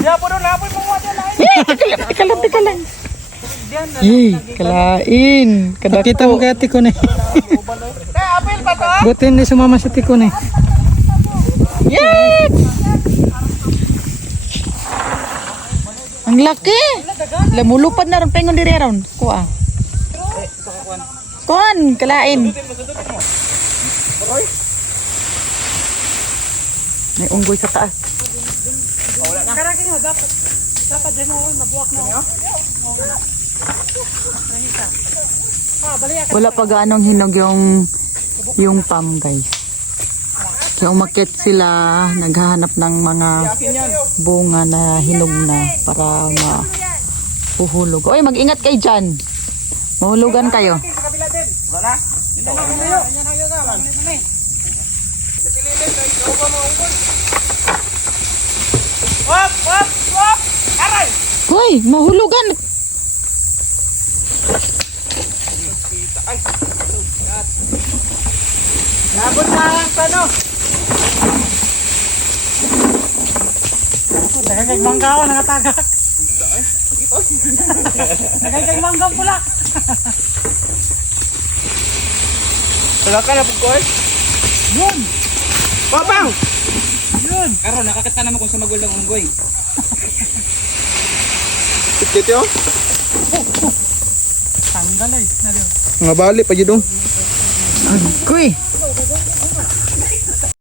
Ya po doon, napoy mo wala lain. Teka lang. Kalain. Kita mo kaya tikon eh. Apil pa to. Buti hindi sumama sa tikon eh. Yes! Ang laki. Lamulupad na rin pengon diri around. Kuha. Kuhan, kalain. May unggoy sa taas. Karaki nga dapat din mo mabuwak na. Wala pa gaanong hinog yung palm guys. Kaya umakyat sila, naghahanap ng mga bunga na hinog na para mahuhulog. Oy, mag-ingat kayo dyan. Mahulugan kayo. Sa kabila din. Wala. Wop, wop, wop. Aray. Hoy, mahulugan. Labot na ang pano. Nagagay manggaw nakatagak. Nagagay manggaw pula. Talaga na pugkoy. Yun. Babang. Yun. Karon nakakita naman kung sa magulang unggoy. Tikit yo. Tanggal eh. Nga bali pa jud dong. Kuy.